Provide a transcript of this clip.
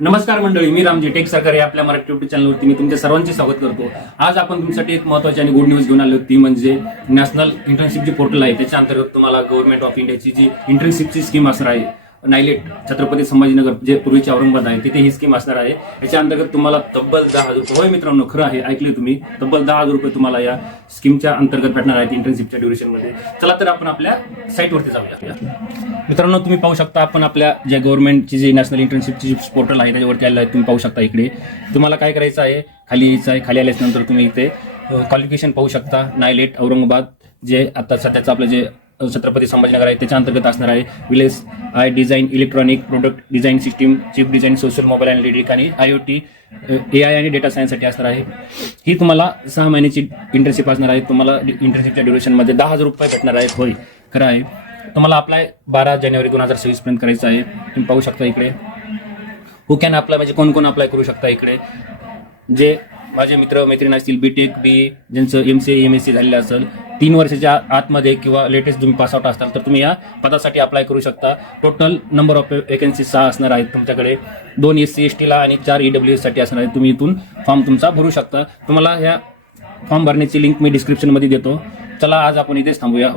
नमस्कार मंडळी, मी रामजी टेक सरकार या आपल्या मराठी युट्यूब चॅनलवरती मी तुमच्या सर्वांचे स्वागत करतो। आज आपण तुमच्यासाठी एक महत्त्वाची आणि गुड न्यूज घेऊन आलो, ती म्हणजे नॅशनल इंटर्नशिप जी पोर्टल आहे त्याच्या अंतर्गत तुम्हाला गव्हर्नमेंट ऑफ इंडियाची जी इंटर्नशिपची स्कीम असणार आहे, नायलेट छत्रपती संभाजीनगर जे पूर्वीचे औरंगाबाद आहे तिथे ही स्कीम असणार आहे। याच्या अंतर्गत तुम्हाला तब्बल 10,000 रुपये, होय मित्रांनो खरं आहे, ऐकले तुम्ही, तब्बल 10,000 रुपये तुम्हाला या स्कीमच्या अंतर्गत भेटणार आहेत इंटर्नशिपच्या ड्युरेशनमध्ये। चला तर आपण आपल्या साईटवरती जाऊया। मित्रांनो तुम्ही पाहू शकता, आपण आपल्या ज्या गव्हर्नमेंटची जी नॅशनल इंटर्नशिपची पोर्टल आहे त्याच्यावरती आलेलं आहे। तुम्ही पाहू शकता इकडे तुम्हाला काय करायचं आहे, खाली यायचं आहे। खाली आल्यानंतर तुम्ही इथे क्वालिफिकेशन पाहू शकता, नायलेट औरंगाबाद जे आता सध्याचं आपलं जे छत्रपती संभाजीनगर आहे त्याच्या अंतर्गत असणार आहे। VLSI design, electronic product design system, chip design, social mobile analytic आणि IoT, AI आणि डेटा सायन्ससाठी असणार आहे। ही तुम्हाला 6 महिन्याची इंटर्नशिप असणार आहे। तुम्हाला इंटर्नशिपच्या ड्युरेशनमध्ये 10,000 रुपये भेटणार आहेत। होय खरं आहे। तुम्हाला अप्लाय 12 जानेवारी 2026 पर्यंत करायचं आहे। तुम्ही पाहू शकता इकडे हू कॅन अप्लाय, म्हणजे कोण कोण अप्लाय करू शकता। इकडे जे माझे मित्र मैत्रिणी असतील, BTech BE ज्यांचं MCA MSc झालेलं असेल, 3 वर्षाच्या आतमध्ये किंवा लेटेस्ट तुम्ही पासआउट असाल तर तुम्ही या पदासाठी अप्लाय करू शकता। टोटल नंबर ऑफ वेकन्सी 6 असणार आहेत तुमच्याकडे, 2 SC ST ला आणि 4 EWS साठी असणार आहेत। तुम्ही इथून फॉर्म तुमचा भरू शकता। तुम्हाला ह्या फॉर्म भरण्याची लिंक मी डिस्क्रिप्शनमध्ये देतो। चला आज आपण इथेच थांबूया।